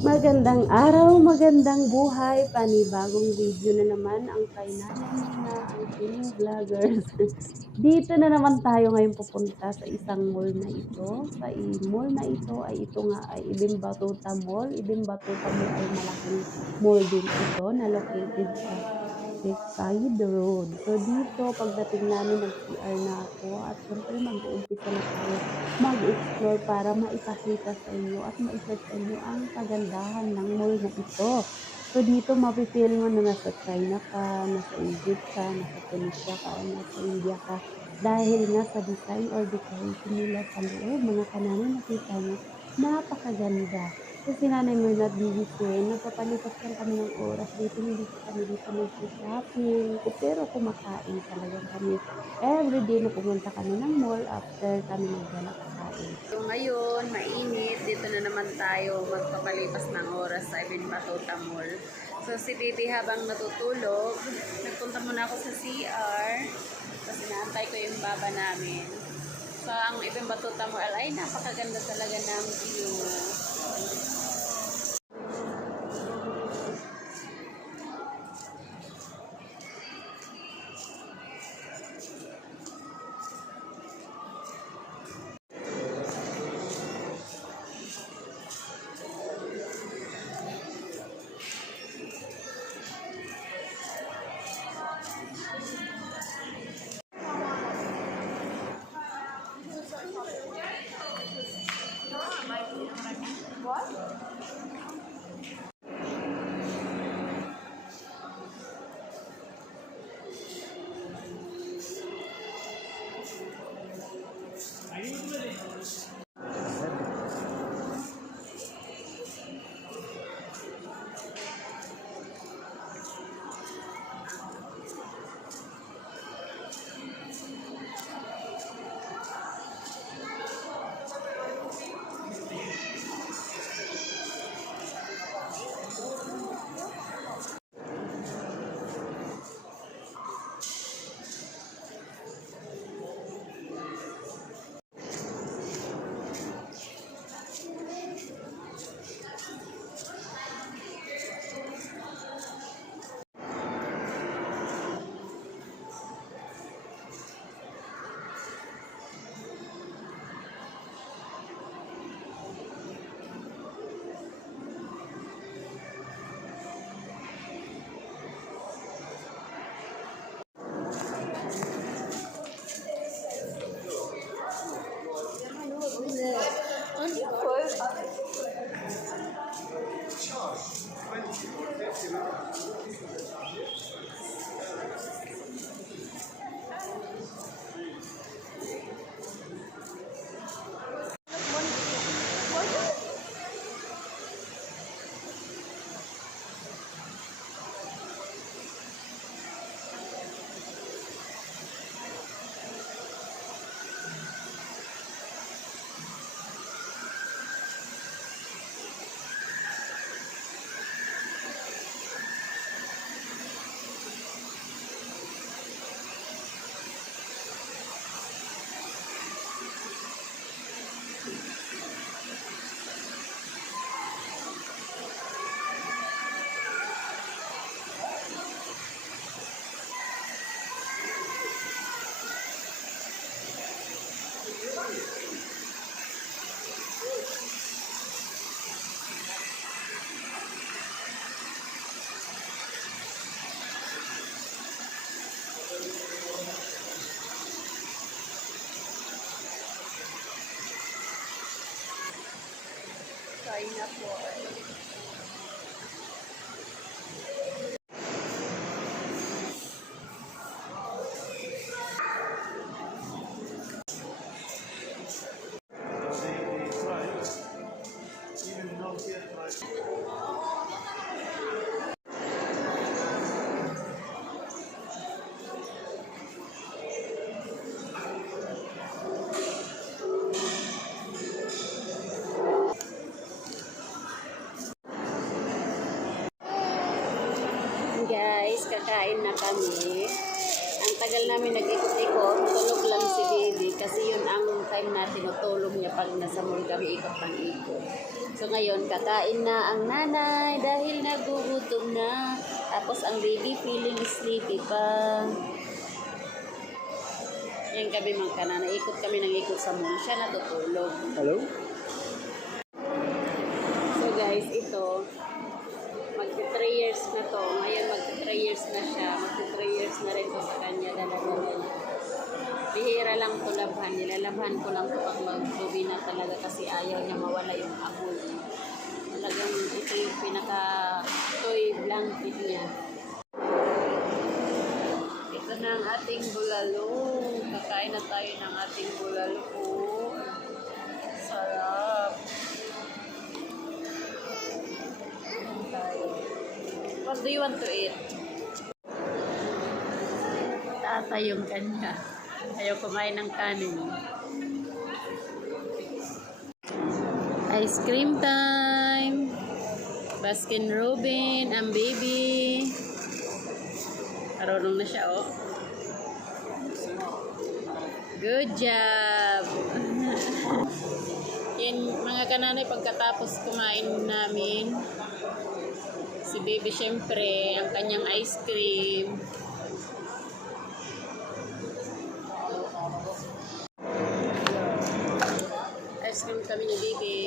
Magandang araw, magandang buhay, panibagong video na naman ang kay Nanay Mina, ang Piling Vloggers. Dito na naman tayo ngayon pupunta sa isang mall na ito. Mall na ito ay ito nga ay Ibim Batuta Mall. Ibim Batuta Mall ay malaking mall din ito na located sa Side Road. So dito pagdating namin nag-CR na ako at syempre mag-uumpisa na tayo mag-explore para maipakita sa inyo at ma-share sa inyo ang kagandahan ng mall na ito. So dito mapi-feel mo na nasa China ka, nasa Egypt ka, nasa Tunisia ka, o nasa India ka. Dahil nga sa design or decoration nila sa loob, mga kanami makita nyo, napakaganda. So si Nanay Myrna Division, nagpapalipas lang kami ng oras dito, hindi po kami dito nag-shopping, pero kumakain talaga kami. Everyday na pumunta kami ng mall after kami naggala kakain. So ngayon, mainit, dito na naman tayo magpapalipas ng oras sa Ibim Batuta Mall. So si Bibi habang natutulog, nagpunta muna ako sa CR kasi naantay ko yung baba namin. So ang Ibim Batuta Mall ay napakaganda talaga ng view. China po. Guys, kakain na kami. Ang tagal namin nag-ikot-ikot, tulog lang si Baby kasi yun ang time na tinutulog niya pag nasa mall kami ikot ng ikot. So ngayon, kakain na ang nanay dahil nagugutom na. Tapos ang baby feeling sleepy pa. Yan kami mga kanana. Ikot kami ng ikot sa mall. Siya natutulog. Hello? So guys, ito. Magti 3 years na to. Ngayon magti 3 years na siya. Magti 3 years na rin to sa kanya. Dala-dala. Bihira lang to labhan. Nilalabhan ko lang to pag magtubi na talaga kasi ayaw niya mawala yung amoy. Talagang ito yung pinaka-toy blanket niya. Ito na ang ating bulalo. Kakain na tayo ng ating bulalo. Sarap. Tayo. What do you want to eat? Tata yung kanya. Ayaw kumain ng kanin. Ice cream time. Baskin Robin, ang baby. Marunong na siya, oh. Good job. Yan, mga kananay, pagkatapos kumain namin, si baby syempre, ang kanyang ice cream. Ice cream kami ni baby.